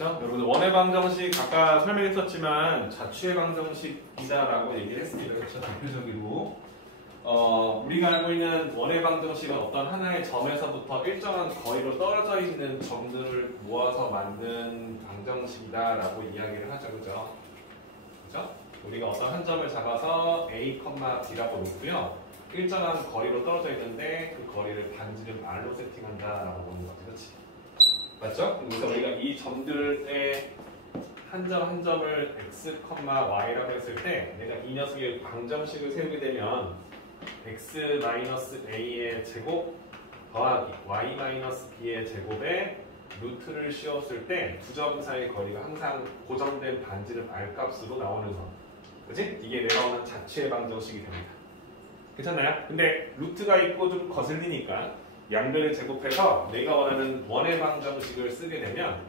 그렇죠? 여러분 원의 방정식 아까 설명했었지만 자취의 방정식이다라고 얘기를 했습니다. 그렇죠? 대표적으로 우리가 알고 있는 원의 방정식은 어떤 하나의 점에서부터 일정한 거리로 떨어져 있는 점들을 모아서 만든 방정식이다라고 이야기를 하죠. 그죠? 그죠? 우리가 어떤 한 점을 잡아서 A, B라고 놓고요. 일정한 거리로 떨어져 있는데 그 거리를 반지름 R로 세팅한다라고 보는 거죠. 그렇지? 맞죠? 그래서 우리가 이 점들의 한 점 한 점을 x, y라고 했을 때 내가 이 녀석의 방정식을 세우게 되면 x-a의 제곱 더하기 y-b의 제곱에 루트를 씌웠을 때 두 점 사이의 거리가 항상 고정된 반지름 r 값으로 나오는 선. 그치? 이게 내가 원하는 자취의 방정식이 됩니다. 괜찮나요? 근데 루트가 있고 좀 거슬리니까 양변을 제곱해서 내가 원하는 원의 방정식을 쓰게 되면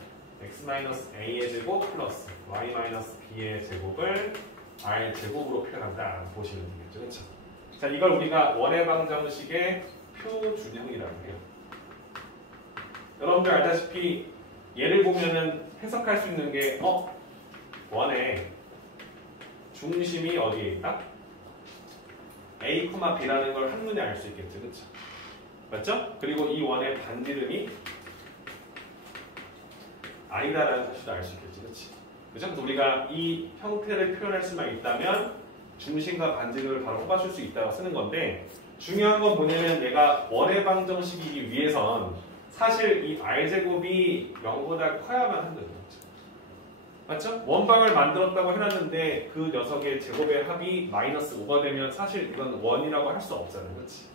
x-a의 제곱 플러스 y-b의 제곱을 r 제곱으로 표현한다 보시면 되겠죠. 그렇죠? 자, 이걸 우리가 원의 방정식의 표준형이라고 해요. 여러분들 알다시피 얘를 보면은 해석할 수 있는 게 원의 중심이 어디에 있다? a, b라는 걸 한눈에 알 수 있겠죠. 그렇죠? 맞죠? 그리고 이 원의 반지름이 r이다라는 사실도 알 수 있겠지. 그렇지? 그죠? 그래서 우리가 이 형태를 표현할 수만 있다면 중심과 반지름을 바로 뽑아줄 수 있다고 쓰는 건데 중요한 건 뭐냐면 내가 원의 방정식이기 위해선 사실 이 r제곱이 0보다 커야만 한다는 거죠. 맞죠? 원방을 만들었다고 해놨는데 그 녀석의 제곱의 합이 마이너스 5가 되면 사실 이건 원이라고 할 수 없잖아요. 그렇지?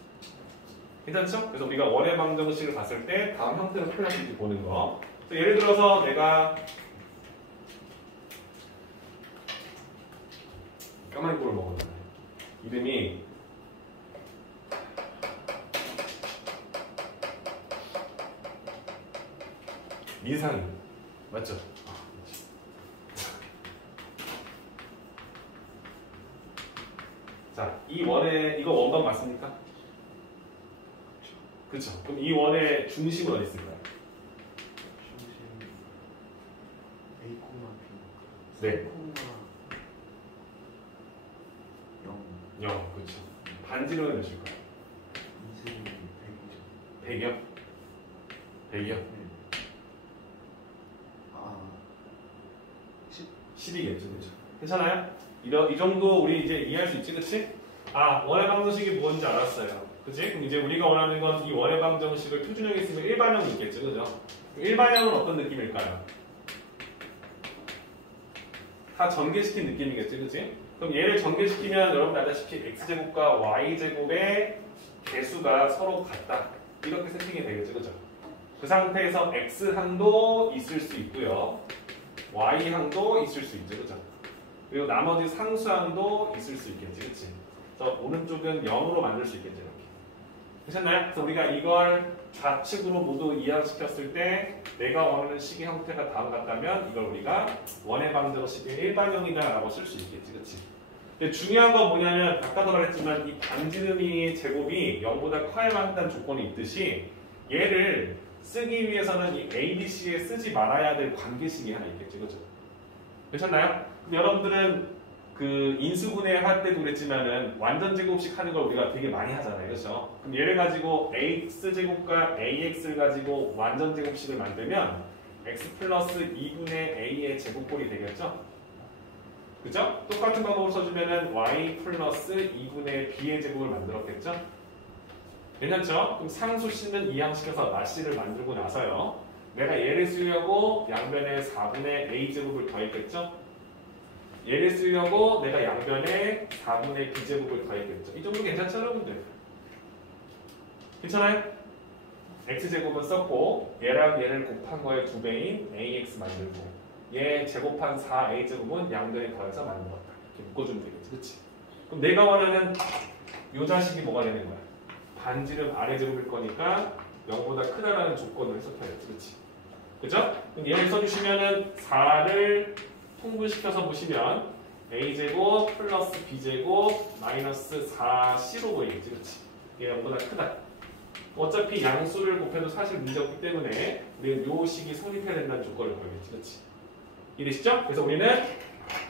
괜찮죠? 그래서 우리가 원의 방정식을 봤을 때 다음 형태로 표현할지 보는 거. 예를 들어서 내가 까마귀 꿀을 먹었잖아요. 이름이 민상이 맞죠? 자, 이 원의 이거 원방 맞습니까? 그렇죠. 그럼 이 원의 중심은 어디 있을까요? 중심 A, B. 네. 0. 0. 그렇죠. 반지름은 몇일까요? 100이죠. 100이요? 100이요? 네. 아, 10이겠죠. 그렇죠. 괜찮아요? 이 정도 우리 이제 이해할 수 있지, 그렇지? 아, 원의 방정식이 뭔지 알았어요. 그치? 그럼 이제 우리가 원하는 건 이 원의 방정식을 표준형에 쓰면 일반형이 있겠죠. 그죠? 일반형은 어떤 느낌일까요? 다 전개시킨 느낌이겠지. 그치? 그럼 얘를 전개시키면 여러분 알다시피 x제곱과 y제곱의 개수가 서로 같다. 이렇게 세팅이 되겠죠. 그죠? 그 상태에서 x항도 있을 수 있고요. y항도 있을 수 있죠. 그죠? 그리고 나머지 상수항도 있을 수 있겠지. 그치? 그래서 오른쪽은 0으로 만들 수 있겠죠. 괜찮나요? 그래서 우리가 이걸 좌측으로 모두 이항시켰을 때 내가 원하는 식의 형태가 다음 같다면 이걸 우리가 원의 방정식의 일반형이다라고 쓸 수 있겠지. 그치? 근데 중요한 건 뭐냐면 아까도 말했지만 이 반지름이 제곱이 0보다 커야만 한다는 조건이 있듯이 얘를 쓰기 위해서는 이 ABC에 쓰지 말아야 될 관계식이 하나 있겠지. 그죠? 괜찮나요? 근데 여러분들은 그 인수분해 할 때도 그랬지만은 완전 제곱식 하는 걸 우리가 되게 많이 하잖아요. 그렇죠? 그럼 얘를 가지고 x제곱과 ax를 가지고 완전 제곱식을 만들면 x 플러스 2분의 a의 제곱꼴이 되겠죠? 그죠? 똑같은 방법으로 써주면은 y 플러스 2분의 b의 제곱을 만들었겠죠? 괜찮죠? 그럼 상수 씨는 이항시켜서 나씨를 만들고 나서요. 내가 얘를 쓰려고 양변에 4분의 a제곱을 더했겠죠? 얘를 쓰려고 내가 양변에 4분의 b제곱을 더했겠죠. 이 정도 괜찮죠, 여러분들? 괜찮아요? x제곱은 썼고 얘랑 얘를 곱한 거의 2배인 ax 만들고 얘 제곱한 4a제곱은 양변에 더해서 만들었다. 이렇게 묶어주면 되겠지. 그치? 그럼 내가 원하는 요 자식이 뭐가 되는 거야? 반지름 a제곱일 거니까 0보다 크다라는 조건을 해석해야지. 그치? 그죠? 그럼 얘를 써주시면은 4를 통분시켜서 보시면 a제곱 플러스 b제곱 마이너스 4c로 보이겠지. 그치? 얘 0보다 크다. 어차피 양수를 곱해도 사실 문제 없기 때문에 우리는 요 식이 성립해야 된다는 조건을 걸겠지. 그렇지? 이해되시죠? 그래서 우리는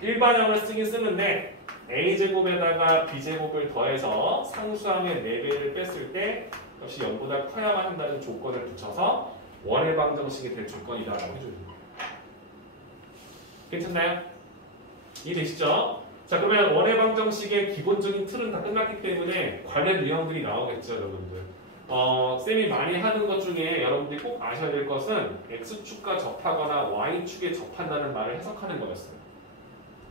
일반형을 쓰긴 쓰는데 a제곱에다가 b제곱을 더해서 상수항의 4배를 뺐을 때 역시 0보다 커야만 한다는 조건을 붙여서 원의 방정식이 될 조건이다라고 해줍니다. 괜찮나요? 이해되시죠? 자, 그러면 원의 방정식의 기본적인 틀은 다 끝났기 때문에 관련 유형들이 나오겠죠, 여러분들. 쌤이 많이 하는 것 중에 여러분들이 꼭 아셔야 될 것은 x축과 접하거나 y축에 접한다는 말을 해석하는 거였어요.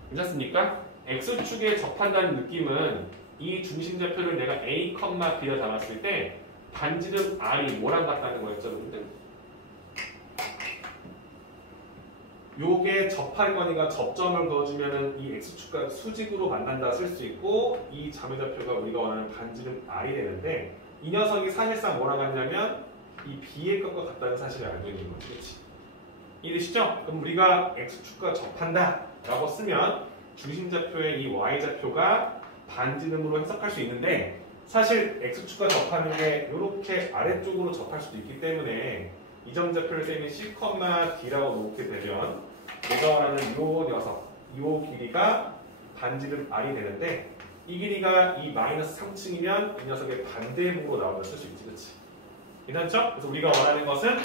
괜찮습니까? x축에 접한다는 느낌은 이 중심좌표를 내가 a, b로 담았을 때 반지름 r이 뭐랑 같다는 거였죠, 여러분들? 요게 접할 거니까 접점을 그어주면은 이 x축과 수직으로 만난다 쓸 수 있고 이 자매좌표가 우리가 원하는 반지름 r이 되는데 이 녀석이 사실상 뭐랑 같냐면 이 b의 값과 같다는 사실을 알고 있는 거지, 그렇지? 이해되시죠? 그럼 우리가 x축과 접한다 라고 쓰면 중심좌표의 이 y좌표가 반지름으로 해석할 수 있는데 사실 x축과 접하는 게 이렇게 아래쪽으로 접할 수도 있기 때문에 이 점좌표를 쌤이 C, D라고 놓게 되면 내가 원하는 요 녀석, 요 길이가 반지름 R이 되는데 이 길이가 이 마이너스 3층이면 이 녀석의 반대목으로 나오면 쓸 수 있지, 그렇지? 괜찮죠? 그래서 우리가 원하는 것은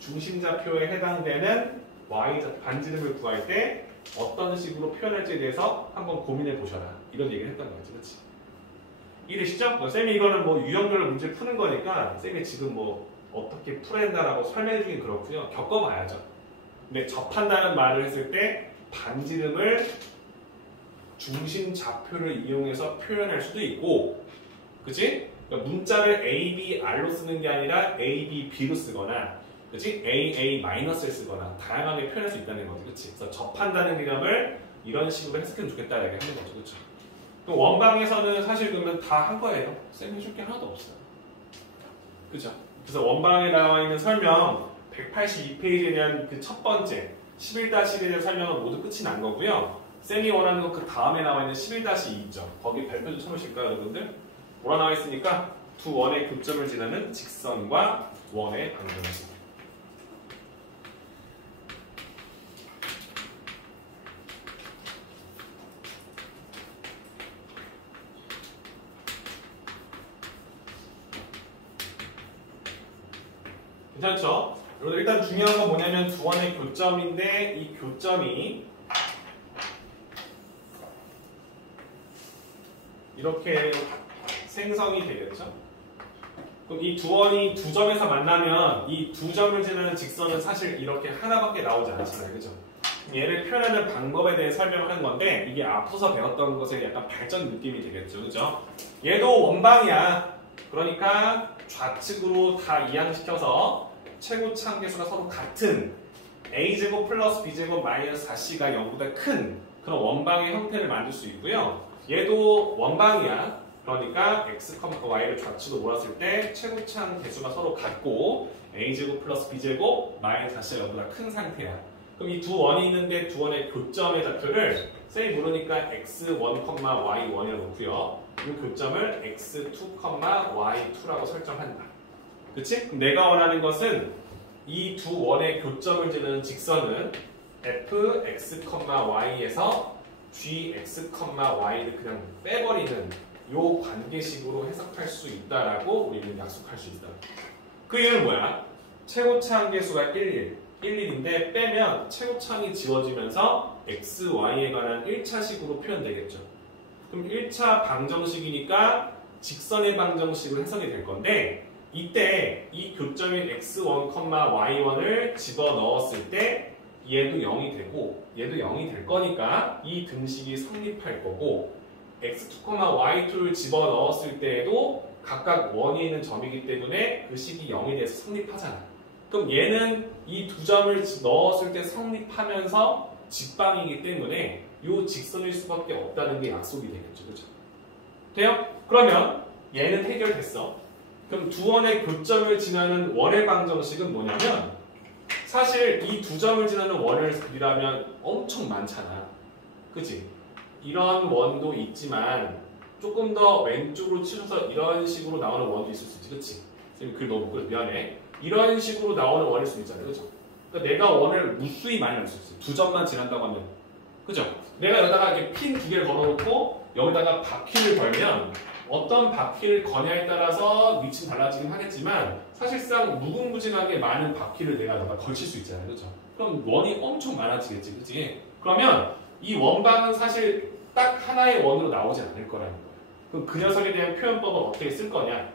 중심좌표에 해당되는 Y좌표 반지름을 구할 때 어떤 식으로 표현할지에 대해서 한번 고민해 보셔라. 이런 얘기를 했던 거지, 그렇지? 이해되시죠? 쌤이 이거는 뭐 유형별로 문제 푸는 거니까 쌤이 지금 뭐 어떻게 풀어야 된다라고 설명해 주긴 그렇고요. 겪어봐야죠. 근데 접한다는 말을 했을 때 반지름을 중심 좌표를 이용해서 표현할 수도 있고, 그치? 그러니까 문자를 A, B, R로 쓰는 게 아니라 A, B, B로 쓰거나, 그치? A, A, 마이너스를 쓰거나 다양하게 표현할 수 있다는 거지, 그치? 그래서 접한다는 개념을 이런 식으로 해석해도 좋겠다 이렇게 하는 거죠, 그쵸? 또 원방에서는 사실 그러면 다 한 거예요. 쌤 해줄 게 하나도 없어요. 그죠? 그래서 원방에 나와 있는 설명 182페이지에 대한 그 첫 번째 11-1에 대한 설명은 모두 끝이 난 거고요. 쌤이 원하는 건 그 다음에 나와 있는 11-2 있죠. 거기 발표 좀 쳐보실까요, 여러분들? 뭐라 나와 있으니까 두 원의 교점을 지나는 직선과 원의 방정식. 괜찮죠? 여러분 일단 중요한 건 뭐냐면 두 원의 교점인데 이 교점이 이렇게 생성이 되겠죠? 그럼 이 두 원이 두 점에서 만나면 이 두 점을 지나는 직선은 사실 이렇게 하나밖에 나오지 않잖아요, 그죠? 얘를 표현하는 방법에 대해 설명을 하는 건데 이게 앞서서 배웠던 것에 약간 발전 느낌이 되겠죠, 그죠? 얘도 원방이야. 그러니까 좌측으로 다 이항시켜서 최고차 계수가 서로 같은 a제곱 플러스 b제곱 마이너스 4c가 0보다 큰 그런 원방의 형태를 만들 수 있고요. 얘도 원방이야. 그러니까 x, y를 좌측으로 몰았을 때 최고차 계수가 서로 같고 a제곱 플러스 b제곱 마이너스 4c가 0보다 큰 상태야. 그럼 이 두 원이 있는데 두 원의 교점의 좌표를 쌤이 모르니까 x1, y1이라고 놓고요. 이 교점을 x2, y2라고 설정한다. 그치? 그럼 내가 원하는 것은 이 두 원의 교점을 지는 직선은 f, x, y에서 g, x, y를 그냥 빼버리는 요 관계식으로 해석할 수 있다라고 우리는 약속할 수 있다. 그 이유는 뭐야? 최고차 함계수가 11인데 빼면 최고차항이 지워지면서 x, y에 관한 1차식으로 표현되겠죠. 그럼 1차 방정식이니까 직선의 방정식으로 해석이 될 건데 이때 이 교점인 x1, y1을 집어넣었을 때 얘도 0이 되고 얘도 0이 될 거니까 이 등식이 성립할 거고 x2, y2를 집어넣었을 때에도 각각 원이 있는 점이기 때문에 그 식이 0이 돼서 성립하잖아. 그럼 얘는 이 두 점을 넣었을 때 성립하면서 직방이기 때문에 이 직선일 수밖에 없다는 게 약속이 되겠죠. 그죠? 돼요? 그러면 얘는 해결됐어. 그럼 두 원의 교점을 지나는 원의 방정식은 뭐냐면 사실 이 두 점을 지나는 원을 그리라면 엄청 많잖아. 그치? 이런 원도 있지만 조금 더 왼쪽으로 치셔서 이런 식으로 나오는 원도 있을 수 있지. 그치? 지금 글 너무 미안해. 이런 식으로 나오는 원일 수 있잖아요. 그죠? 그러니까 내가 원을 무수히 많이 할 수 있어요. 두 점만 지난다고 하면. 그죠? 내가 여기다가 이렇게 핀 두 개를 걸어놓고 여기다가 바퀴를 걸면 어떤 바퀴를 거냐에 따라서 위치는 달라지긴 하겠지만 사실상 무궁무진하게 많은 바퀴를 내가 여기다 걸칠 수 있잖아요. 그죠? 그럼 원이 엄청 많아지겠지. 그치? 그러면 이 원방은 사실 딱 하나의 원으로 나오지 않을 거라는 거예요. 그럼 그 녀석에 대한 표현법은 어떻게 쓸 거냐?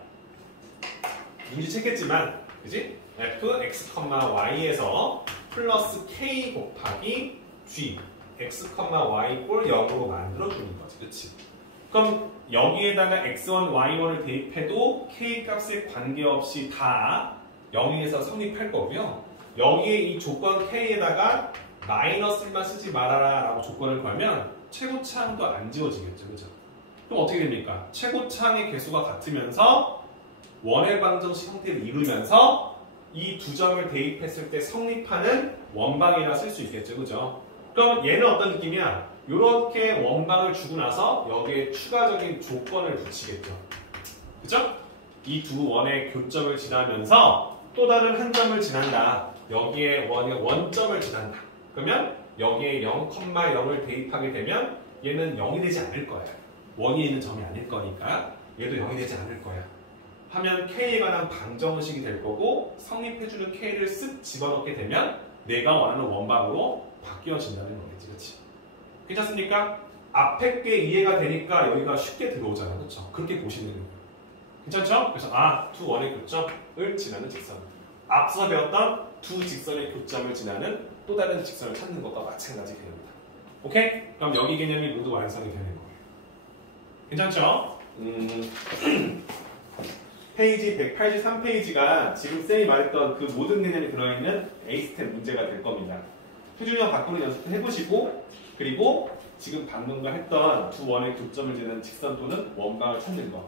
눈치챘겠지만, 그지? f(x, y)에서 플러스 k 곱하기 g x, y 꼴 0으로 만들어주는 거지. 그치? 그럼 여기에다가 x1, y1을 대입해도 k 값에 관계없이 다 0에서 성립할 거고요. 여기에 이 조건 k에다가 마이너스만 쓰지 말아라 라고 조건을 걸면 최고차항도 안 지워지겠죠. 그죠? 그럼 어떻게 됩니까? 최고차항의 개수가 같으면서 원의 방정식 형태를 이루면서 이 두 점을 대입했을 때 성립하는 원방이라 쓸 수 있겠죠. 그죠? 그럼 얘는 어떤 느낌이야? 이렇게 원방을 주고 나서 여기에 추가적인 조건을 붙이겠죠. 그죠? 이 두 원의 교점을 지나면서 또 다른 한 점을 지난다. 여기에 원의 원점을 지난다. 그러면 여기에 0,0을 대입하게 되면 얘는 0이 되지 않을 거야. 원이 있는 점이 아닐 거니까 얘도 0이 되지 않을 거야. 하면 K에 관한 방정식이 될 거고 성립해주는 K를 쓱 집어넣게 되면 내가 원하는 원방으로 바뀌어진다는 거겠지. 그치? 괜찮습니까? 앞에 게 이해가 되니까 여기가 쉽게 들어오잖아. 그렇죠? 그렇게 보시는 거예요. 괜찮죠? 그래서 두 원의 교점을 지나는 직선. 앞서 배웠던 두 직선의 교점을 지나는 또 다른 직선을 찾는 것과 마찬가지 개념이다. 오케이? 그럼 여기 개념이 모두 완성이 되는 거예요. 괜찮죠? 페이지 183페이지가 지금 쌤이 말했던 그 모든 개념이 들어있는 A스텝 문제가 될 겁니다. 표준형 바꾸는 연습도 해보시고 그리고 지금 방금과 했던 두 원의 교점을 지는 직선 또는 원방을 찾는 거.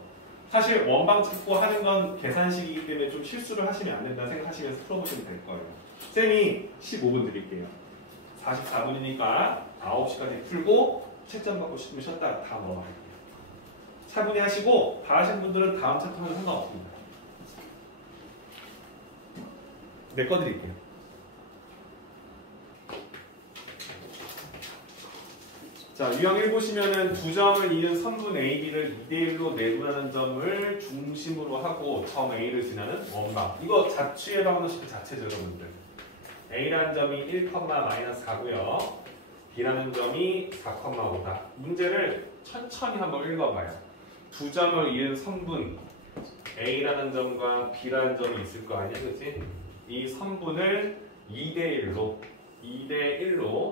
사실 원방 찾고 하는 건 계산식이기 때문에 좀 실수를 하시면 안 된다 생각하시면서 풀어보시면 될 거예요. 쌤이 15분 드릴게요. 44분이니까 9시까지 풀고 채점 받고 싶으면 쉬었다가 다 넘어갈게요. 차분히 하시고 다 하신 분들은 다음 챕터 하면 상관없습니다. 내 거 드릴게요. 자, 유형 1 보시면은 두 점을 이은 선분 AB를 2대1로 내분하는 점을 중심으로 하고 점 A를 지나는 원방. 이거 자취의 방정식 자체죠, 여러분들. A라는 점이 1,-4고요. B라는 점이 4,5다. 문제를 천천히 한번 읽어봐요. 두 점을 이은 선분 A라는 점과 B라는 점이 있을 거 아니야, 그치? 이 선분을 2대1로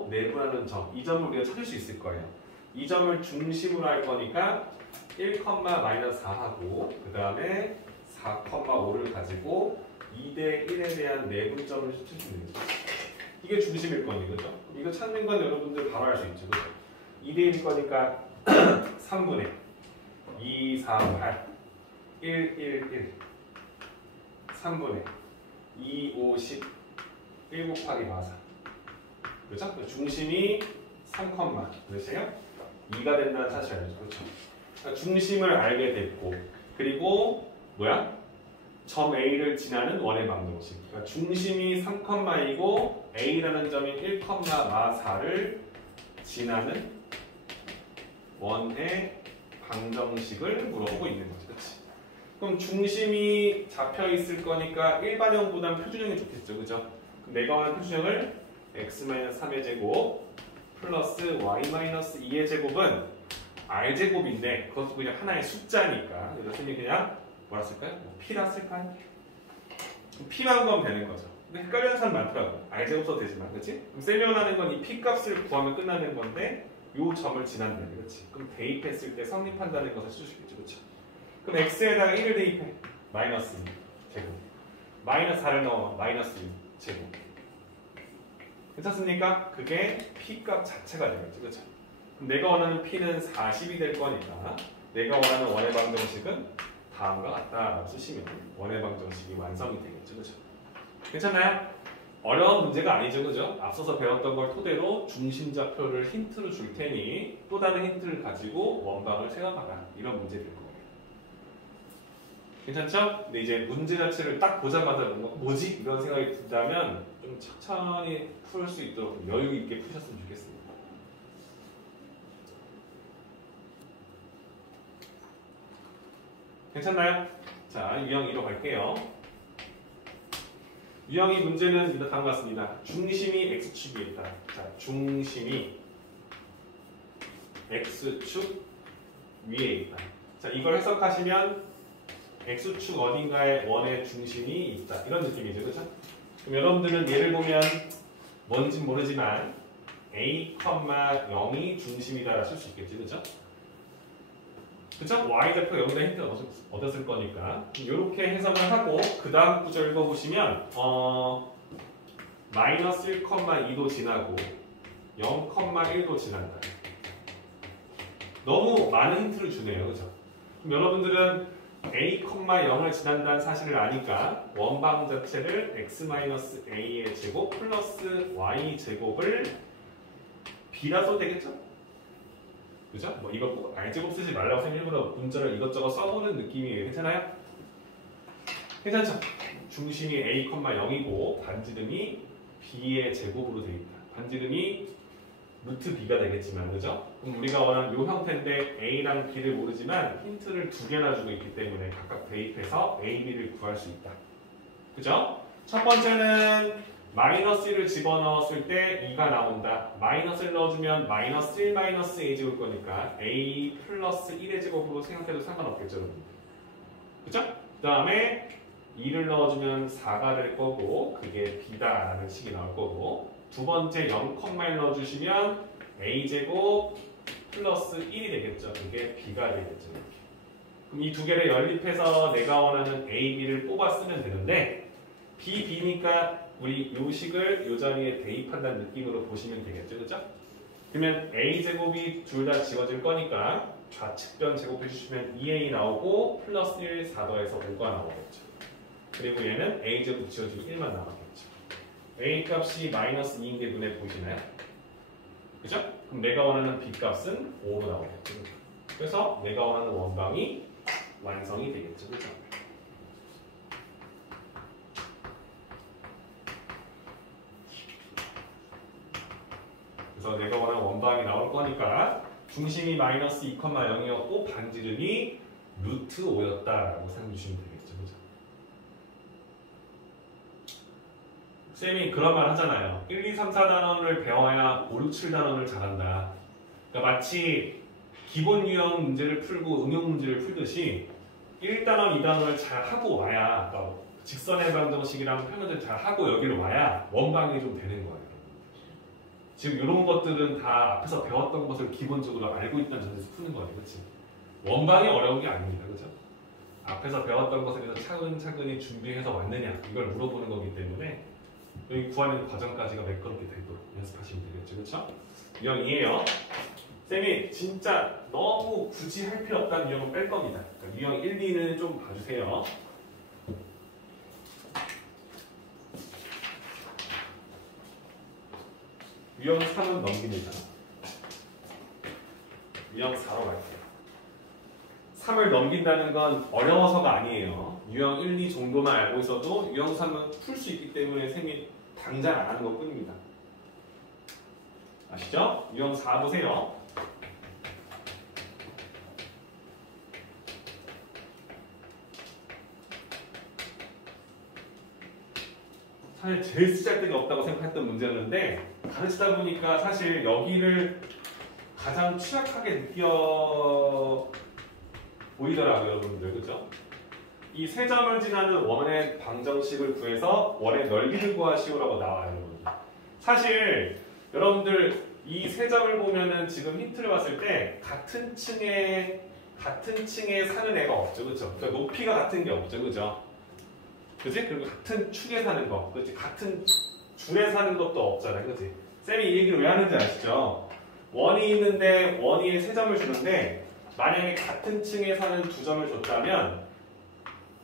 내분하는 점, 이 점을 우리가 찾을 수 있을 거예요. 이 점을 중심으로 할 거니까 1,-4하고 그 다음에 4,5를 가지고 2대1에 대한 내분점을 찾으면 되죠. 이게 중심일 거니, 그죠? 이거 찾는 건 여러분들 바로 할 수 있죠, 그죠? 2대1일 거니까 3분의 2, 4, 8, 1, 1, 1 3분의 2, 5, 10 1 곱하기 4, 4 그렇죠? 중심이 3, 몇이에요? 2가 된다는 사실 알죠? 그렇죠? 그러니까 중심을 알게 됐고 그리고 뭐야? 점 A를 지나는 원의 방정식. 그러니까 중심이 3,2고 A라는 점이 1,4를 지나는 원의 방정식을 물어보고 있는 거지. 그치? 그럼 중심이 잡혀 있을 거니까 일반형보다는 표준형이 좋겠죠. 그죠? 그럼 내가 원하는 표준형을 x-3의 제곱 플러스 y-2의 제곱은 r제곱인데 그것도 그냥 하나의 숫자니까 그래서 선생님이 그냥 뭐라 쓸까요? p라 쓸까요? p만 구하면 되는 거죠. 근데 헷갈리는 사람 많더라고. r제곱 써도 되지만 그치? 그럼 세려나는 건 이 p 값을 구하면 끝나는 건데 요 점을 지난다는 거지. 그럼 대입했을 때 성립한다는 것을 쓸 수 있겠죠. 그렇죠? 그럼 x에다가 1을 대입해. 마이너스 2 제곱. 마이너스 4를 넣어. 마이너스 2 제곱. 괜찮습니까? 그게 p 값 자체가 되겠죠. 그렇죠? 그럼 내가 원하는 p는 40이 될 거니까 내가 원하는 원의 방정식은 다음과 같다라고 쓰시면 원의 방정식이 완성이 되겠죠. 그렇죠? 괜찮나요? 어려운 문제가 아니죠, 그죠? 앞서서 배웠던 걸 토대로 중심좌표를 힌트로 줄 테니 또 다른 힌트를 가지고 원방을 생각하라 이런 문제일 거예요. 괜찮죠? 근데 이제 문제 자체를 딱 보자마자 뭔가 뭐지? 이런 생각이 든다면 좀 천천히 풀 수 있도록 여유 있게 푸셨으면 좋겠습니다. 괜찮나요? 자, 유형 2로 갈게요. 유형 2 문제는 이렇게 다음 것 같습니다. 중심이 X축에 있다. 자, 중심이 X축 위에 있다. 자, 이걸 해석하시면 X축 어딘가에 원의 중심이 있다. 이런 느낌이죠. 그렇죠? 그럼 여러분들은 예를 보면 뭔지 모르지만 A, 0이 중심이다 쓸 수 있겠지. 그렇죠? 그쵸? Y좌표 여기다 힌트 얻었을 거니까 이렇게 해석을 하고 그 다음 구절 읽어보시면 마이너스 1,2도 지나고 0,1도 지난다. 너무 많은 힌트를 주네요. 그죠? 그럼 여러분들은 A,0을 지난다는 사실을 아니까 원방 자체를 x-a의 제곱 플러스 y 제곱을 b라 써도 되겠죠? 그죠? 뭐 이거 꼭 R제곱 쓰지 말라고 선생님 일부러 문자를 이것저것 써보는 느낌이에요. 괜찮아요? 괜찮죠? 중심이 A,0이고 반지름이 B의 제곱으로 되어 있다. 반지름이 루트 B가 되겠지만, 그죠? 그럼 우리가 원하는 이 형태인데 A랑 B를 모르지만 힌트를 두 개나 주고 있기 때문에 각각 대입해서 A, B를 구할 수 있다. 그죠? 첫 번째는 마이너스 1을 집어넣었을 때 2가 나온다. 마이너스를 넣어주면 마이너스 1 마이너스 a 제곱 거니까 a 플러스 1의 제곱으로 생각해도 상관없겠죠. 그죠? 그 다음에 2를 넣어주면 4가 될 거고 그게 b다라는 식이 나올 거고 두 번째 0,1 넣어주시면 a 제곱 플러스 1이 되겠죠. 그게 b가 되겠죠. 그럼 이 두 개를 연립해서 내가 원하는 a, b를 뽑아 쓰면 되는데 b, b니까 우리 요 식을 요 자리에 대입한다는 느낌으로 보시면 되겠죠. 그죠? 그러면 a제곱이 둘 다 지워질 거니까 좌측변 제곱해 주시면 2a 나오고 플러스 1, 4 더해서 5가 나오겠죠. 그리고 얘는 a제곱 지워지고 1만 남았겠죠. a 값이 마이너스 2인 게 눈에 보이시나요? 그죠? 그럼 내가 원하는 b 값은 5로 나오겠죠. 그래서 내가 원하는 원방이 완성이 되겠죠. 그죠? 그래서 내가 원하는 원방이 나올 거니까 중심이 마이너스 2,0이었고 반지름이 루트 5였다라고 생각해 주시면 되겠죠. 그죠? 쌤이 그런 말 하잖아요. 1, 2, 3, 4단원을 배워야 5, 6, 7단원을 잘한다. 그러니까 마치 기본 유형 문제를 풀고 응용 문제를 풀듯이 1단원, 2단원을 잘 하고 와야 그러니까 직선의 방정식이랑 평면을 잘 하고 여기를 와야 원방이 좀 되는 거예요. 지금 이런 것들은 다 앞에서 배웠던 것을 기본적으로 알고 있다는 전제에서 푸는 거예요. 그렇지? 원방이 어려운 게 아닙니다. 그죠? 앞에서 배웠던 것에 대해서 차근차근히 준비해서 왔느냐 이걸 물어보는 거기 때문에 여기 구하는 과정까지가 매끄럽게 되도록 연습하시면 되겠죠. 그렇죠? 유형 2예요. 쌤이 진짜 너무 굳이 할 필요 없다는 유형은 뺄 겁니다. 그러니까 유형 1, 2는 좀 봐주세요. 유형 3은 넘깁니다. 유형 4로 갈게요. 3을 넘긴다는 건 어려워서가 아니에요. 유형 1, 2 정도만 알고 있어도 유형 3은 풀 수 있기 때문에 쌤이 당장 안 하는 것 뿐입니다. 아시죠? 유형 4 보세요. 사실 제일 쓰잘데가 없다고 생각했던 문제였는데 가르치다 보니까 사실 여기를 가장 취약하게 느껴 보이더라고요, 여러분들. 그죠? 이 세 점을 지나는 원의 방정식을 구해서 원의 넓이를 구하시오라고 나와요, 여러분들. 사실 여러분들 이 세 점을 보면은 지금 힌트를 봤을 때 같은 층에 사는 애가 없죠, 그죠? 그러니까 높이가 같은 게 없죠, 그죠? 그지? 그리고 같은 축에 사는 거, 그렇지? 같은 줄에 사는 것도 없잖아요, 그지? 쌤이 이 얘기를 왜 하는지 아시죠? 원이 있는데 원위에 세 점을 주는데 만약에 같은 층에 사는 두 점을 줬다면,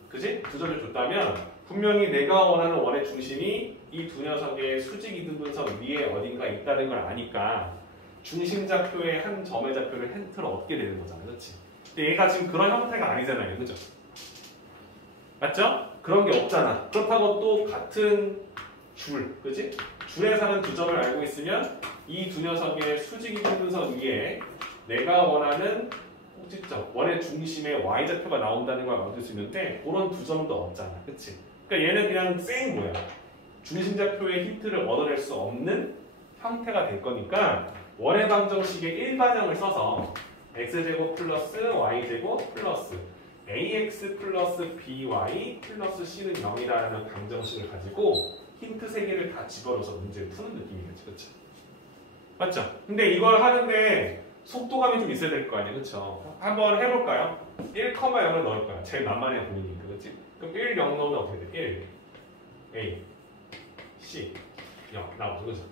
그지? 두 점을 줬다면 분명히 내가 원하는 원의 중심이 이 두 녀석의 수직 이등분선 위에 어딘가 있다는 걸 아니까 중심 좌표의 한 점의 좌표를 힌트를 얻게 되는 거잖아요, 그렇지? 근데 얘가 지금 그런 형태가 아니잖아요, 그죠? 맞죠? 그런 게 없잖아. 그렇다고 또 같은 줄, 그지? 줄에 사는 두 점을 알고 있으면 이 두 녀석의 수직 이등분선 위에 내가 원하는 꼭지점, 원의 중심에 y좌표가 나온다는 걸 얻을 수 있는데 그런 두 점도 없잖아. 그치? 그러니까 얘는 그냥 생 뭐야? 중심좌표의 힌트를 얻어낼 수 없는 형태가 될 거니까 원의 방정식의 일반형을 써서 x제곱 플러스 y제곱 플러스 ax 플러스 by 플러스 c는 0이라는 방정식을 가지고 힌트 3개를 다 집어넣어서 문제를 푸는 느낌이겠지. 그쵸? 맞죠? 근데 이걸 하는데 속도감이 좀 있어야 될 거 아니에요. 그쵸? 한번 해볼까요? 1,0을 넣을까요? 제일 만만해 보이니까. 그치? 그럼 1, 0 넣으면 어떻게 돼? 1, A, C, 0 나오죠. 그죠?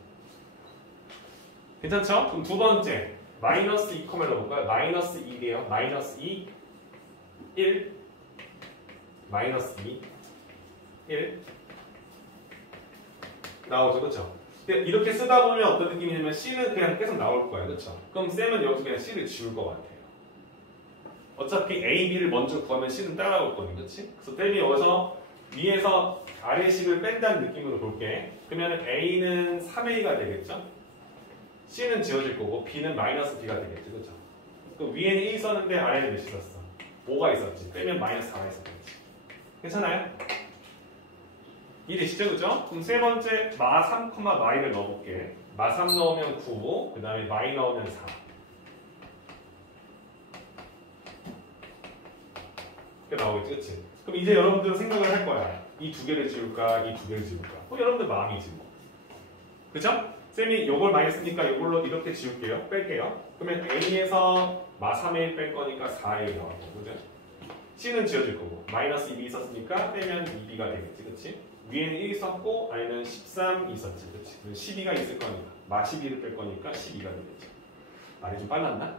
괜찮죠? 그럼 두 번째 마이너스 2,를 넣어볼까요? 마이너스 2이에요. 마이너스 2, 1, 마이너스 2, 1 나오죠. 그쵸? 근데 이렇게 쓰다 보면 어떤 느낌이냐면 C는 그냥 계속 나올 거예요. 그쵸? 그럼 쌤은 여기서 그냥 C를 지울 것 같아요. 어차피 A, B를 먼저 구하면 C는 따라올 거니. 그치? 그래서 쌤이 여기서 위에서 아래식을 뺀다는 느낌으로 볼게. 그러면 A는 3A가 되겠죠? C는 지워질 거고 B는 마이너스 B가 되겠죠. 그죠? 그럼 위에는 1 썼는데 아래는 몇 있었어? 5가 있었지. 빼면 마이너스 4가 있었겠지. 괜찮아요? 이해되시죠? 그죠? 그럼 세 번째 마 3, y를 넣어볼게. 마 3 넣으면 9, 그 다음에 마이 넣으면 4. 이렇게 나오겠지, 그치? 그럼 이제 여러분들은 생각을 할 거야. 이 두 개를 지울까, 이 두 개를 지울까. 여러분들 마음이지 뭐. 그죠? 쌤이 이걸 많이 쓰니까 이걸로 이렇게 지울게요. 뺄게요. 그러면 A에서 마 3에 1 뺄 거니까 4에 나오고, 그죠? C는 지워질 거고, 마이너스 2b 있었으니까 빼면 2b가 되겠지, 그치? 위에는 1 있었고, 아래는 13 있었지, 그치? 12가 있을 거니까, 마 12를 뺄 거니까 12가 되겠죠. 말이 좀 빨랐나?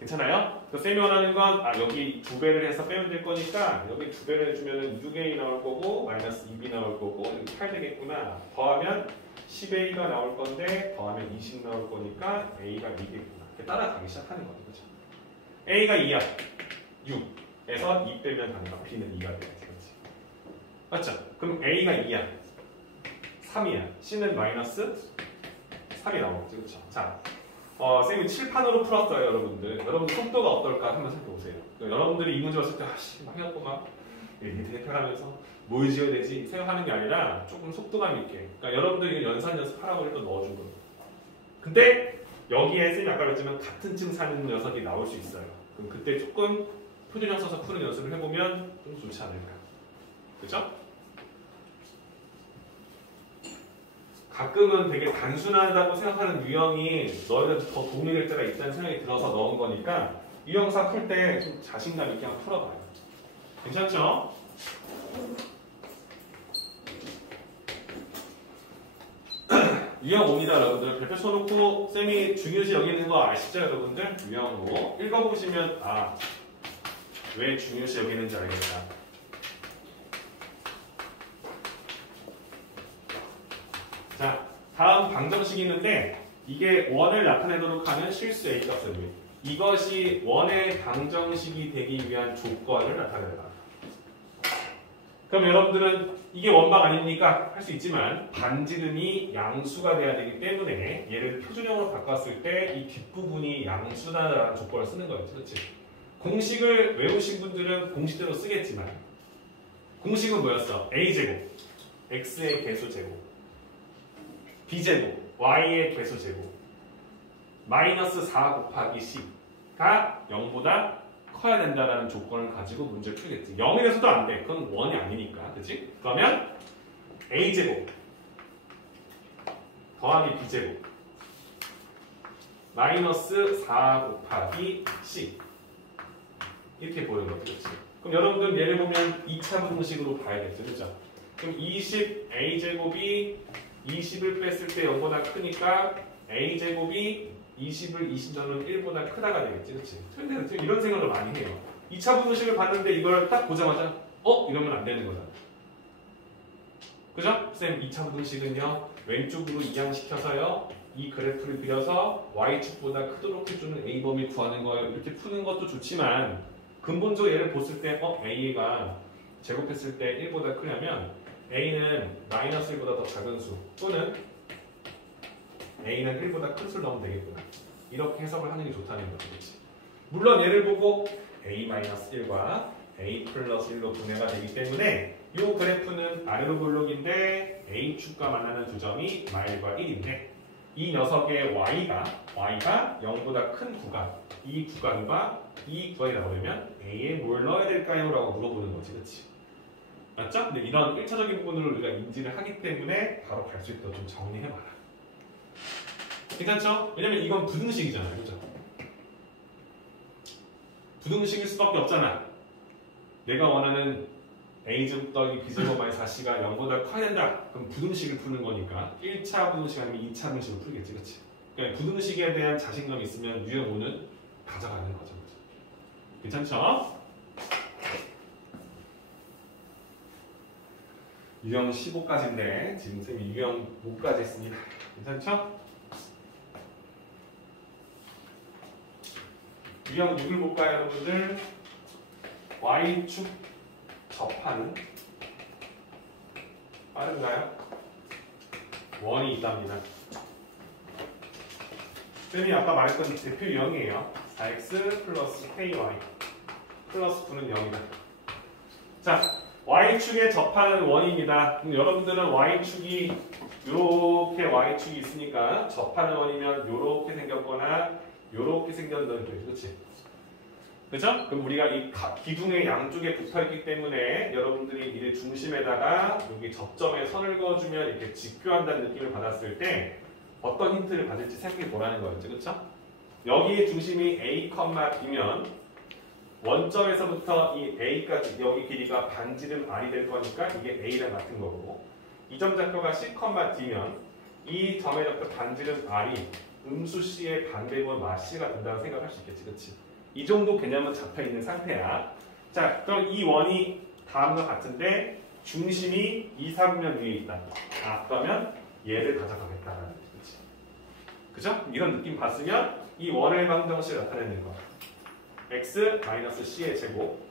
괜찮아요? 그 쌤이 원하는 건, 여기 2배를 해서 빼면 될 거니까, 여기 2배를 해주면 6a 나올 거고, 마이너스 2b 나올 거고, 여기 8 되겠구나. 더하면 10a가 나올 건데, 더하면 20 나올 거니까, a가 2겠구나. 이렇게 따라가기 시작하는 거죠, 그죠? a가 2야. 6에서 2 빼면 단가, b는 2가 되겠지, 그렇지? 맞죠? 그럼 a가 2야. 3이야. c는 마이너스 3이 나오겠지, 그렇죠? 자, 쌤이 칠판으로 풀었어요, 여러분들. 여러분들 속도가 어떨까 한번 살펴보세요. 여러분들이 이 문제 봤을 때, 막 해갖고 막, 이렇게 대표하면서 뭘 지어야 되지? 생각하는 게 아니라 조금 속도감 있게. 그러니까 여러분들이 연산 연습하라고 해도 넣어준 거예요. 근데 여기에 쌤이 아까 그랬지만 같은 층 사는 녀석이 나올 수 있어요. 그럼 그때 조금 표준형 써서 푸는 연습을 해보면 좀 좋지 않을까. 그죠? 가끔은 되게 단순하다고 생각하는 유형이 너희한테 더 도움이 될 때가 있다는 생각이 들어서 넣은 거니까 유형사 풀 때 좀 자신감 있게 한번 풀어봐요. 괜찮죠? 유형 5입니다, 여러분들. 별표 쳐놓고 쌤이 중요시 여기는 거 아시죠, 여러분들? 유형 5 읽어보시면 왜 중요시 여기는지 알겠다. 자, 다음 방정식이 있는데 이게 원을 나타내도록 하는 실수 A 값입니다. 이것이 원의 방정식이 되기 위한 조건을 나타낸다. 그럼 여러분들은 이게 원방 아닙니까? 할 수 있지만 반지름이 양수가 돼야 되기 때문에 얘를 표준형으로 바꿨을 때 이 뒷부분이 양수다라는 조건을 쓰는 거예요. 그렇지? 공식을 외우신 분들은 공식대로 쓰겠지만 공식은 뭐였어? A제곱, X의 개수제곱, B제곱, Y의 개수제곱, 마이너스 4 곱하기 C가 0보다 커야 된다라는 조건을 가지고 문제를 풀겠지. 0이라서도 안 돼. 그건 원이 아니니까. 그치? 그러면 A제곱 더하기 B제곱 마이너스 4 곱하기 C 이렇게 보이는 거죠. 그치? 그럼 여러분들 예를 보면 2차 분식으로 봐야겠죠. 그죠? 그럼 20A제곱이 20을 뺐을 때 0보다 크니까 A제곱이 20을 20전은 1보다 크다가 되겠지. 그치? 근데 이런 생각을 많이 해요. 2차 분식을 봤는데 이걸 딱 보자마자 이러면 안 되는 거잖아. 그죠? 쌤 2차 분식은요. 왼쪽으로 이항시켜서요. 이 그래프를 그려서 Y축보다 크도록 해주는 A범위 구하는 거예요. 이렇게 푸는 것도 좋지만 근본적으로 얘를 봤을 때 A가 제곱했을 때 1보다 크려면 a는 마이너스 1보다 더 작은 수 또는 a는 1보다 큰 수를 넣으면 되겠구나. 이렇게 해석을 하는 게 좋다는 거지. 그치? 물론 얘를 보고 a-1과 a 플러스 1로 분해가 되기 때문에 이 그래프는 아래로 볼록인데 A축과 만나는 두 점이 마일과 1인데 이 녀석의 y가 0보다 큰 구간 이 구간과 이 구간이 나오려면 A에 뭘 넣어야 될까요? 라고 물어보는 거지. 그치? 맞죠? 근데 이런 1차적인 부분을 우리가 인지를 하기 때문에 바로 갈 수 있도록 좀 정리해봐라. 괜찮죠? 왜냐면 이건 부등식이잖아요. 그죠? 부등식일 수밖에 없잖아. 내가 원하는 a제곱 더하기 b제곱 마이너스 4c가 0보다 커야 된다. 그럼 부등식을 푸는 거니까 1차 부등식 아니면 2차 부등식을 풀겠지. 그치? 그러니까 부등식에 대한 자신감이 있으면 유형 5는 가져가는 거죠. 괜찮죠? 유형 15까지인데 지금 쌤이 유형 5까지 했습니다. 괜찮죠? 유형 6을 볼까요, 여러분들? y축 접하는 빠른가요? 원이 있답니다. 쌤이 아까 말했던 대표 유형이에요. 4x 플러스 ky 플러스 9는 0이다. 자, y축에 접하는 원입니다. 그럼 여러분들은 y축이 이렇게 y축이 있으니까 접하는 원이면 이렇게 생겼거나 이렇게 생겼는 거죠. 그렇지? 그죠? 그럼 우리가 이 기둥의 양쪽에 붙어있기 때문에 여러분들이 이 중심에다가 여기 접점에 선을 그어주면 이렇게 직교한다는 느낌을 받았을 때 어떤 힌트를 받을지 생각해 보라는 거였죠. 그렇죠? 여기의 중심이 a, b면 원점에서부터 이 a까지 여기 길이가 반지름 r이 될 거니까 이게 a랑 같은 거고 이 점 좌표가 c, d면 이 점의 좌표 반지름 r이 음수 c의 반대분 마 c가 된다고 생각할 수 있겠지. 그렇지? 이 정도 개념은 잡혀있는 상태야. 자, 그럼 이 원이 다음과 같은데 중심이 2, 4분면 위에 있다. 아, 그러면 얘를 가져가겠다라는 거지. 그죠? 이런 느낌 봤으면 이 원의 방정식을 나타내는 거야. x-c의 제곱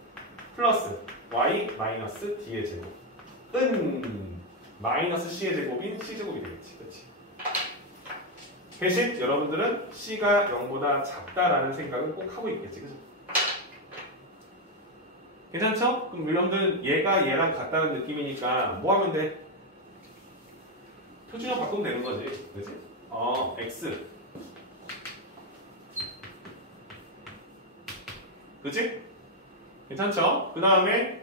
플러스 y-d의 제곱은 마이너스 c의 제곱인 c제곱이 되겠지. 그렇지? 대신 여러분들은 c가 0보다 작다라는 생각을 꼭 하고 있겠지. 그죠? 괜찮죠? 그럼 여러분들은 얘가 얘랑 같다는 느낌이니까 뭐 하면 돼? 표준형 바꾸면 되는 거지. 그지? x. 그지? 괜찮죠? 그 다음에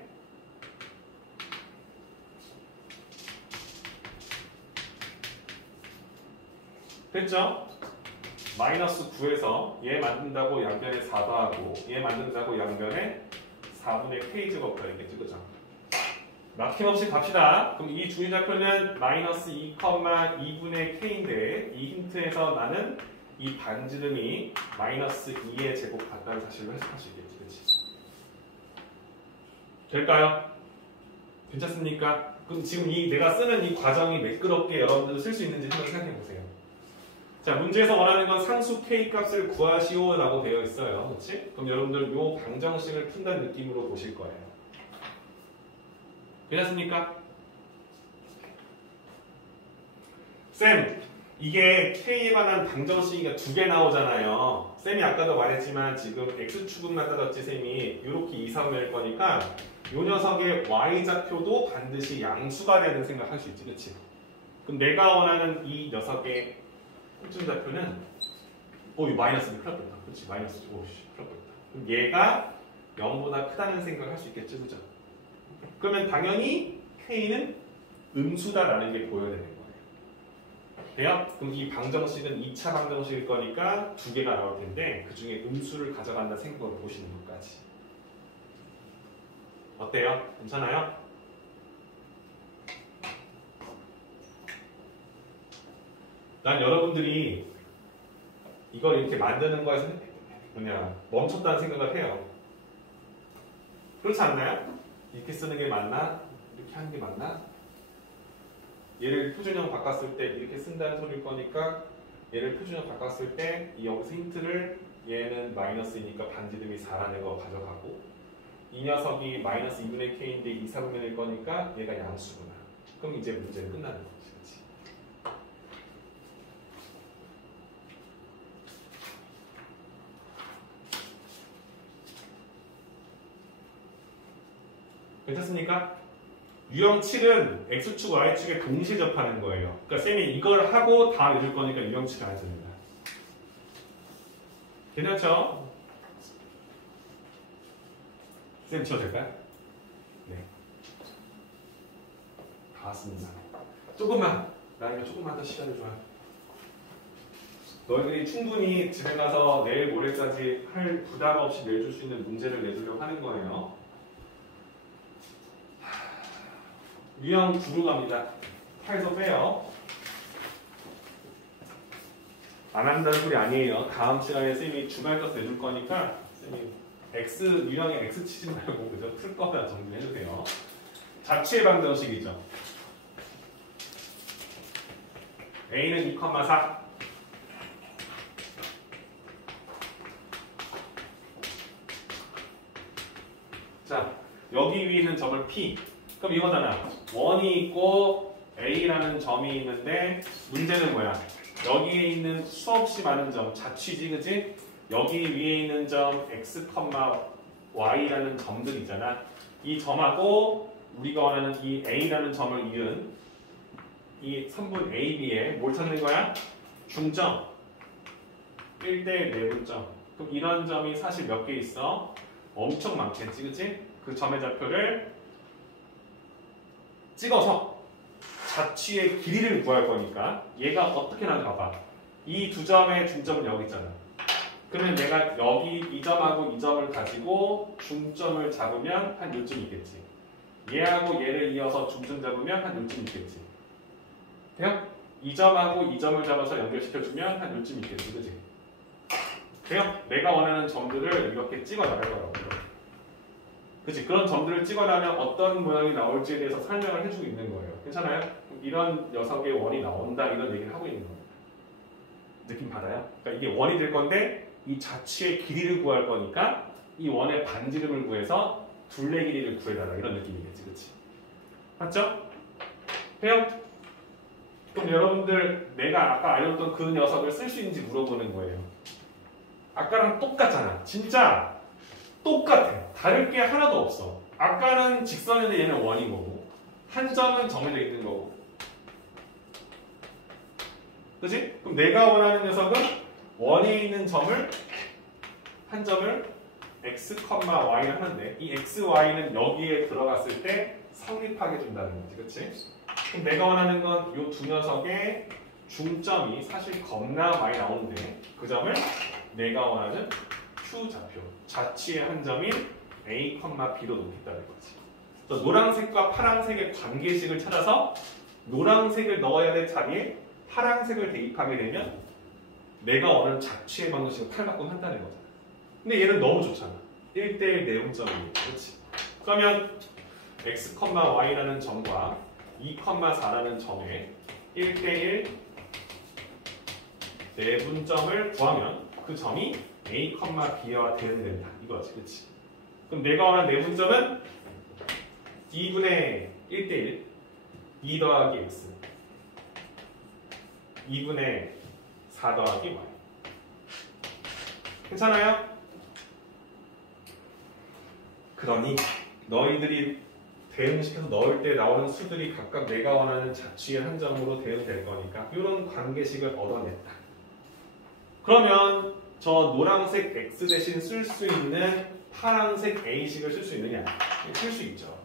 됐죠? 마이너스 9에서 얘 만든다고 양변에 4 더하고 얘 만든다고 양변에 4분의 k제곱 더했겠지. 그죠? 막힘없이 갑시다. 그럼 이 주의좌표는 마이너스 2,2분의 k인데 이 힌트에서 나는 이 반지름이 마이너스 2의 제곱 같다는 사실을 해석할 수 있겠지. 그치? 될까요? 괜찮습니까? 그럼 지금 내가 쓰는 이 과정이 매끄럽게 여러분들도 쓸 수 있는지 한번 생각해 보세요. 자, 문제에서 원하는 건 상수 k 값을 구하시오 라고 되어 있어요. 그렇지? 그럼 여러분들 요 방정식을 푼다는 느낌으로 보실 거예요. 괜찮습니까? 쌤, 이게 k에 관한 방정식이 두 개 나오잖아요. 쌤이 아까도 말했지만 지금 x축은만 따졌지 쌤이 이렇게 2, 3일 거니까 요 녀석의 y좌표도 반드시 양수가 되는 생각할 수 있지. 그렇지? 그럼 내가 원하는 이 녀석의 표준좌표는 이 마이너스는 큰일 났다. 그렇지? 마이너스 오씨 큰일 났다. 그럼 얘가 0보다 크다는 생각을 할 수 있겠죠. 그죠? 그러면 당연히 k는 음수다라는 게 보여야 되는 거예요. 돼요? 그럼 이 방정식은 2차 방정식일 거니까 두 개가 나올 텐데 그 중에 음수를 가져간다 생각을 보시는 것까지. 어때요? 괜찮아요? 난 여러분들이 이걸 이렇게 만드는 거에서 멈췄다는 생각을 해요. 그렇지 않나요? 이렇게 쓰는 게 맞나? 이렇게 하는 게 맞나? 얘를 표준형 바꿨을 때 이렇게 쓴다는 소리일 거니까 얘를 표준형 바꿨을 때 이 여기서 힌트를 얘는 마이너스이니까 반지름이 4라는 거 가져가고 이 녀석이 마이너스 2분의 k인데 2, 4분의 1 거니까 얘가 양수구나. 그럼 이제 문제는 끝나는 거지. 그치? 괜찮습니까? 유형 7은 x축, y축에 동시에 접하는 거예요. 그러니까 쌤이 이걸 하고 다 내줄 거니까 유형 7은 안 됩니다. 괜찮죠? 쌤 지워도 될까요? 네. 다 왔습니다. 조금만, 나에게 조금만 더 시간을 줘요. 너희들이 충분히 집에 가서 내일 모레까지 할 부담 없이 내줄 수 있는 문제를 내주려고 하는 거예요. 유형 9로 갑니다. 8도 빼요. 안 한다는 소리 아니에요. 다음 시간에 쌤이 주말껏 내줄 거니까 쌤이 X, 유형의 X 치지 말고 그죠? 풀 거다 정리해주세요. 자취의 방정식이죠. A는 2,4. 자, 여기 위에 있는 점을 P. 그럼 이거잖아. 원이 있고 A라는 점이 있는데 문제는 뭐야? 여기에 있는 수없이 많은 점, 자취지, 그지? 여기 위에 있는 점 X, Y라는 점들이잖아. 이 점하고 우리가 원하는 이 A라는 점을 이은 이 선분 AB에 뭘 찾는 거야? 중점. 1대1 내분점. 그럼 이런 점이 사실 몇 개 있어? 엄청 많겠지, 그치? 그 점의 좌표를 찍어서 자취의 길이를 구할 거니까 얘가 어떻게 나는가 봐. 이 두 점의 중점은 여기 있잖아. 그러면 내가 여기 이 점하고 이 점을 가지고 중점을 잡으면 한 요쯤 있겠지. 얘하고 얘를 이어서 중점 잡으면 한 요쯤 있겠지. 돼요? 이 점하고 이 점을 잡아서 연결시켜주면 한 요쯤 있겠지. 그치? 돼요? 내가 원하는 점들을 이렇게 찍어 나갈 거라고. 그치? 그런 점들을 찍어나면 어떤 모양이 나올지에 대해서 설명을 해주고 있는 거예요. 괜찮아요? 이런 녀석의 원이 나온다 이런 얘기를 하고 있는 거예요. 느낌 받아요? 그러니까 이게 원이 될 건데 이 자취의 길이를 구할 거니까 이 원의 반지름을 구해서 둘레 길이를 구해달라 이런 느낌이겠지. 그치? 맞죠? 해요? 그럼 여러분들 내가 아까 알려줬던 그 녀석을 쓸 수 있는지 물어보는 거예요. 아까랑 똑같잖아. 진짜 똑같아. 다를 게 하나도 없어. 아까는 직선인데 얘는 원인 거고 한 점은 정해져 있는 거고. 그치? 그럼 내가 원하는 녀석은 원에 있는 점을 한 점을 x, y를 하는데 이 x, y는 여기에 들어갔을 때 성립하게 준다는 거지. 그치? 그럼 내가 원하는 건 이 두 녀석의 중점이 사실 겁나 많이 나오는데 그 점을 내가 원하는 Q 좌표, 자취의 한 점인 A, B로 놓겠다는 거지. 그래서 노란색과 파란색의 관계식을 찾아서 노란색을 넣어야 될 자리에 파란색을 대입하게 되면 내가 원하는 자취의 방정식을 탈바꿈한다는 거잖아. 근데 얘는 너무 좋잖아. 1대1 내분점이니까. 그렇지? 그러면 x, y라는 점과 2, 4라는 점에 1대1 내분점을 구하면 그 점이 a, b와 대응된다. 이거지. 그치? 그럼 내가 원하는 내분점은 2분의 1대1 2 더하기 x 2분의 4 더하기 y. 괜찮아요? 그러니 너희들이 대응시켜서 넣을 때 나오는 수들이 각각 내가 원하는 자취의 한 점으로 대응될 거니까 이런 관계식을 얻어냈다. 그러면 저 노란색 x 대신 쓸 수 있는 파란색 a식을 쓸 수 있느냐? 쓸 수 있죠.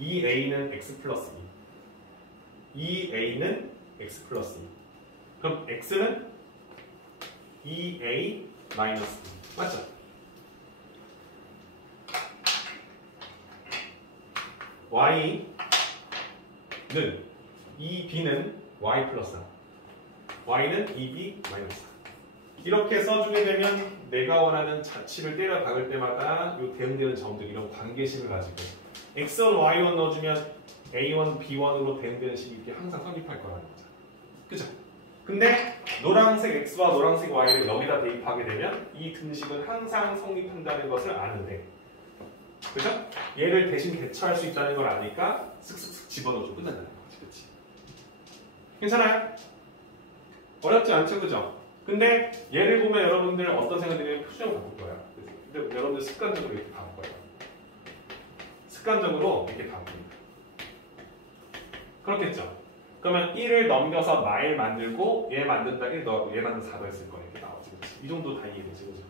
2a는 x 플러스 2, 2a는 x 플러스 2. 그럼 x는 2a 마이너스 2. 맞죠? y는 2b는 y 플러스 4. y는 2b 마이너스 4. 이렇게 써주게 되면 내가 원하는 자취를 때려 박을 때마다 이 대응되는 점들 이런 관계식을 가지고 x1, y1 넣어주면 a1, b1으로 대응되는 식이 이렇게 항상 성립할 거라는 거죠. 그죠? 근데 노란색 x와 노란색 y를 여기다 대입하게 되면 이 등식은 항상 성립한다는 것을 아는데 그죠? 얘를 대신 대처할 수 있다는 걸 아니까 쓱쓱쓱 집어넣어주고 끝난다는 거지. 그치? 괜찮아요? 어렵지 않죠? 그죠? 근데 얘를 보면 여러분들 어떤 생각이 들면 표정을 바꿀 거야. 근데 여러분들 습관적으로 이렇게 바꿀 거예요. 습관적으로 이렇게 바꿉니다. 그렇겠죠? 그러면 1을 넘겨서 마일 만들고 얘 만든다 1 넣고 얘 만든 4 더했을 거예요. 이렇게 나오지. 그치? 이 정도 다 이해되지. 그죠?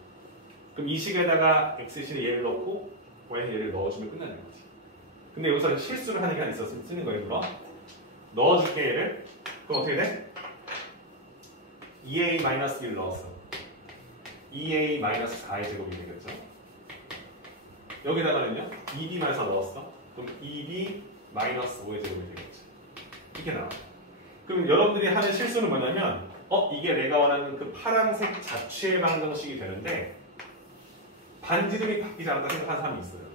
그럼 이 식에다가 x신에 얘를 넣고 y에 얘를 넣어주면 끝나는 거지. 근데 여기서 실수를 하는 게 있어서 쓰는 거예요. 물론 넣어줄게 얘를. 그럼 어떻게 돼? 2a-1 넣었어. 2a-4의 제곱이 되겠죠. 여기다가는요 2b-4 넣었어. 그럼 2b-5의 제곱이 되겠죠. 이렇게 나와. 그럼 여러분들이 하는 실수는 뭐냐면 이게 내가 원하는 그 파란색 자취의 방정식이 되는데 반지름이 바뀌지 않았다 생각하는 사람이 있어요.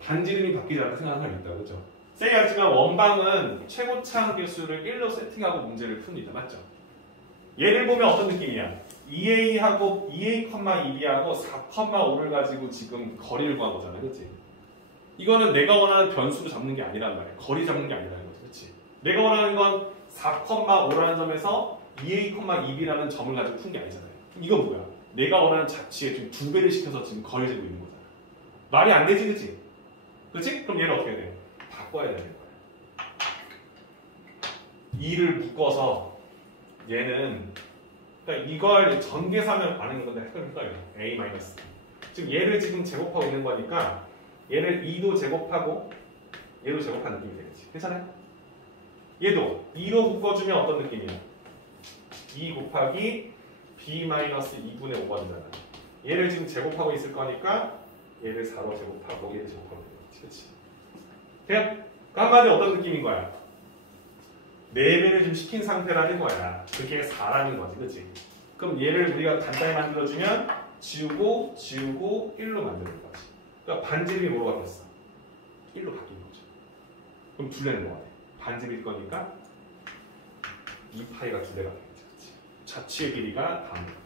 반지름이 바뀌지 않았다 생각하는 사람이 있다. 그죠? 쌤이 알지만 원방은 최고차 개수를 1로 세팅하고 문제를 풉니다. 맞죠? 얘를 보면 어떤 느낌이야? 2a, 2b하고 4,5를 가지고 지금 거리를 구한 거잖아. 그치? 이거는 내가 원하는 변수로 잡는 게 아니란 말이야. 거리 잡는 게 아니라는 거지. 그치? 내가 원하는 건 4,5라는 점에서 2a, 2b라는 점을 가지고 푼 게 아니잖아요. 이건 뭐야? 내가 원하는 자취에 지금 2배를 시켜서 지금 거리 재고 있는 거잖아. 말이 안 되지, 그치? 그치? 그럼 얘를 어떻게 돼? 바꿔야 되는 거야. 2를 묶어서 얘는 그러니까 이걸 전개사면 아는 건데 헷갈려요. a-. 지금 얘를 지금 제곱하고 있는 거니까 얘를 2도 제곱하고 얘도 제곱한 느낌이 되겠지. 괜찮아요? 얘도 2로 묶어주면 어떤 느낌이야? 2 곱하기 b-2분의 5번이잖아. 얘를 지금 제곱하고 있을 거니까 얘를 4로 제곱하고 얘를 제곱하고 되겠지. 그치? 돼요? 그 한마디로 어떤 느낌인 거야? 4배를 좀 시킨 상태라는 거야. 그게 4라는 거지. 그치? 그럼 얘를 우리가 간단히 만들어주면 지우고 1로 만드는 거지. 그러니까 반지름이 뭐로 바뀌었어? 1로 바뀐 거죠. 그럼 둘레는 뭐가 돼? 반지름일 거니까 2파이가 둘레가 되겠지. 그치? 자취의 길이가 다음이다.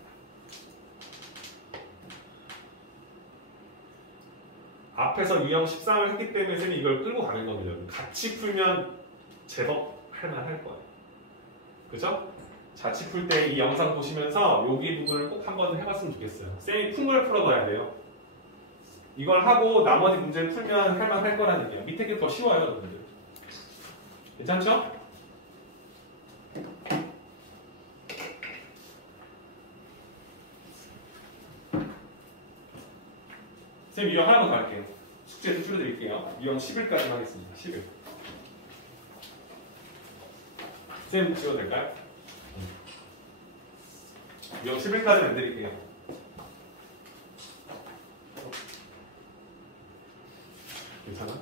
앞에서 2형 13을 했기 때문에 쌤이 이걸 끌고 가는 겁니다. 같이 풀면 제법 할만할 거예요. 그죠? 자취 풀 때 이 영상 보시면서 여기 부분을 꼭 한번 해봤으면 좋겠어요. 쌤이 푼 걸 풀어봐야 돼요. 이걸 하고 나머지 문제를 풀면 할만할 거라는 얘기예요. 밑에 게 더 쉬워요, 여러분들. 괜찮죠? 쌤 유형 하나만 더 할게요. 숙제도 줄여드릴게요. 유형 10일까지 하겠습니다. 10일. 쌤 지워도 될까요? 유형 10일까지 만들게요. 괜찮아?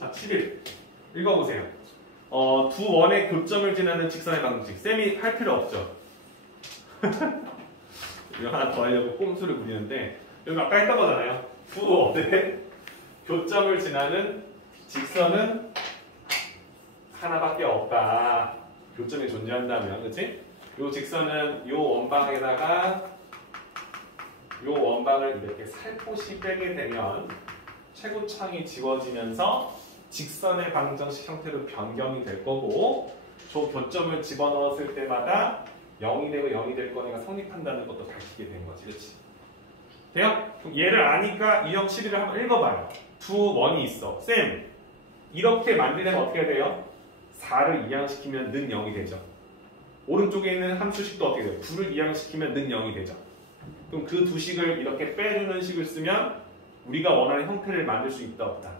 자, 10일. 읽어보세요. 두 원의 교점을 지나는 직선의 방정식. 쌤이 할 필요 없죠. 이거 하나 더 하려고 꼼수를 부리는데 여기 아까 했던 거잖아요. 두 원의 교점을 지나는 직선은 하나밖에 없다. 교점이 존재한다면, 그치? 요 직선은 요 원방에다가 요 원방을 이렇게 살포시 빼게 되면 최고창이 지워지면서 직선의 방정식 형태로 변경이 될 거고, 저 교점을 집어넣었을 때마다 0이 되고 0이 될 거니까 성립한다는 것도 밝히게 된 거지. 그렇지? 돼요? 그럼 얘를 아니까 유형 11을 한번 읽어봐요. 두 원이 있어. 쌤, 이렇게 만들면 어떻게 돼요? 4를 이항시키면 는 0이 되죠. 오른쪽에 있는 함수식도 어떻게 돼요? 9를 이항시키면 는 0이 되죠. 그럼 그 두 식을 이렇게 빼주는 식을 쓰면 우리가 원하는 형태를 만들 수 있다 없다?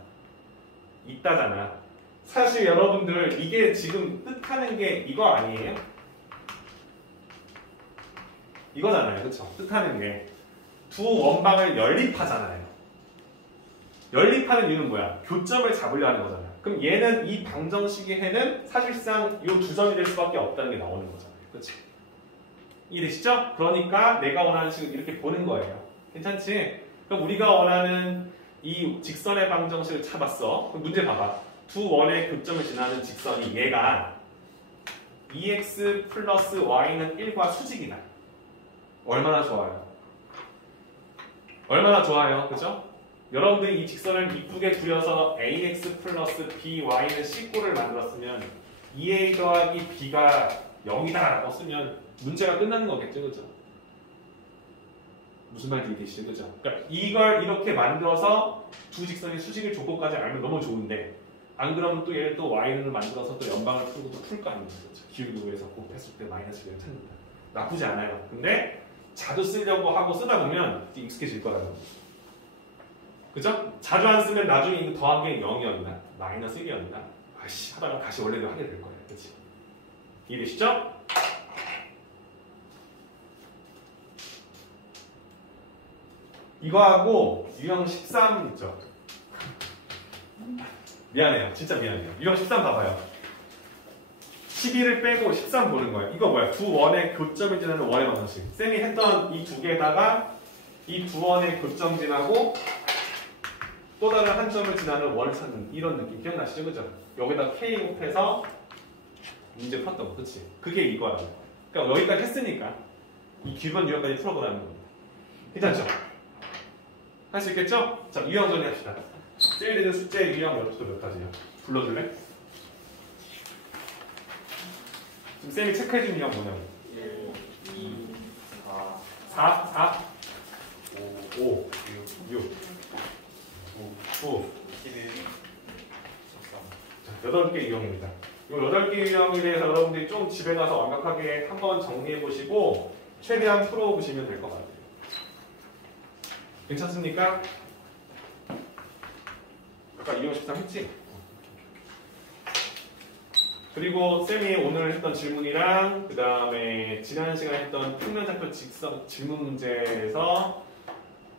있다잖아. 사실 여러분들 이게 지금 뜻하는 게 이거 아니에요? 이거잖아요. 그쵸? 뜻하는 게 두 원방을 연립하잖아요. 연립하는 이유는 뭐야? 교점을 잡으려 하는 거잖아요. 그럼 얘는 이 방정식의 해는 사실상 이 두 점이 될 수밖에 없다는 게 나오는 거잖아요. 그치? 이해되시죠? 그러니까 내가 원하는 식을 이렇게 보는 거예요. 괜찮지? 그럼 우리가 원하는 이 직선의 방정식을 찾았어. 그럼 문제 봐봐. 두 원의 교점을 지나는 직선이 얘가 2x 플러스 y는 1과 수직이다. 얼마나 좋아요? 얼마나 좋아요? 그죠? 여러분들이 이 직선을 이쁘게 그려서 ax 플러스 by는 19를 만들었으면 2a 더하기 b가 0이다 라고 쓰면 문제가 끝나는 거겠죠. 그죠? 무슨 말인지 이해되시죠? 그죠? 그러니까 이걸 이렇게 만들어서 두 직선의 수직을 조건까지 알면 너무 좋은데 안 그러면 또 얘를 또 y를 만들어서 또 연방을 풀고 또 풀 거 아닙니까? 그렇죠? 기울기에서 곱했을 때 마이너스 1을 찾는다. 나쁘지 않아요. 근데 자주 쓰려고 하고 쓰다 보면 이제 익숙해질 거라고. 그죠? 자주 안 쓰면 나중에 이거 더한 게 0이었나? 마이너스 1이었나? 아이씨 하다가 다시 원래대로 하게 될 거예요. 그렇지? 이해되시죠? 이거하고 유형 13 있죠? 미안해요. 진짜 미안해요. 유형 13 봐봐요. 12를 빼고 13 보는 거예요. 이거 뭐야? 두 원의 교점을 지나는 원의 방정식. 쌤이 했던 이 두 개에다가 이 두 원의 교점 지나고 또 다른 한 점을 지나는 원을 찾는 이런 느낌 기억나시죠? 그죠? 여기다 K 곱해서 문제 풀었던 거. 그치? 그게 이거라고. 그러니까 여기까지 했으니까 이 기본 유형까지 풀어보라는 겁니다. 괜찮죠? 할 수 있겠죠? 자, 유형 정리합시다. 쌤이 되는 숙제 유형 몇 가지요? 불러줄래? 지금 쌤이 체크해준 유형 뭐냐고? 1, 2, 4, 4, 5, 5, 6, 9, 11, 13. 8개 유형입니다. 이 8개 유형에 대해서 여러분들이 좀 집에 가서 완벽하게 한번 정리해 보시고 최대한 풀어보시면 될 것 같아요. 괜찮습니까? 아까 유형 13 했지? 그리고 쌤이 오늘 했던 질문이랑 그 다음에 지난 시간에 했던 평면좌표 직선 질문 문제에서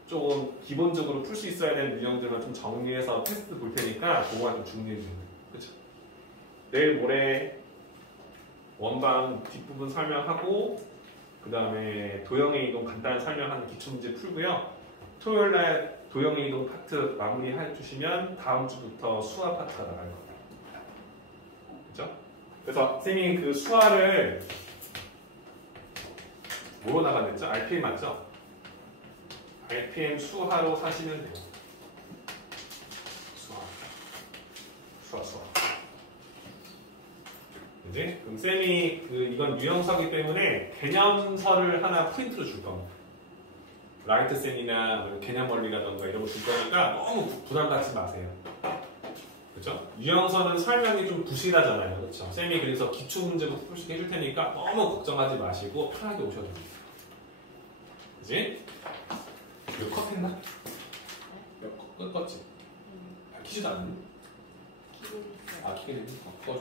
조금 기본적으로 풀 수 있어야 되는 유형들만 좀 정리해서 테스트 볼 테니까 그거만 좀 준비해 주세요. 그렇죠? 내일 모레 원방 뒷부분 설명하고 그 다음에 도형의 이동 간단히 설명하는 기출문제 풀고요. 토요일날 도형의 이동 파트 마무리해 주시면 다음 주부터 수화 파트가 나갈 거예요. 그렇죠? 그래서 쌤이 그 수화를 뭐로 나갔댔죠? RPM 맞죠? RPM 수화로 사시면 돼요. 수화. 이제 그럼 쌤이 이건 유형서기 때문에 개념서를 하나 프린트로 줄 겁니다. 라이트 쌤이나 개념 원리라던가 이런 거 줄 거니까 너무 부담 갖지 마세요. 그렇죠? 유형서는 설명이 좀 부실하잖아요. 그렇죠? 쌤이 그래서 기초 문제부터 풀씩 해줄 테니까 너무 걱정하지 마시고 편하게 오셔도 됩니다. 그지? 이거 컷했나? 이거 껐지? 밝히지도 않았니? 아, 키게 되니? 꺼줘.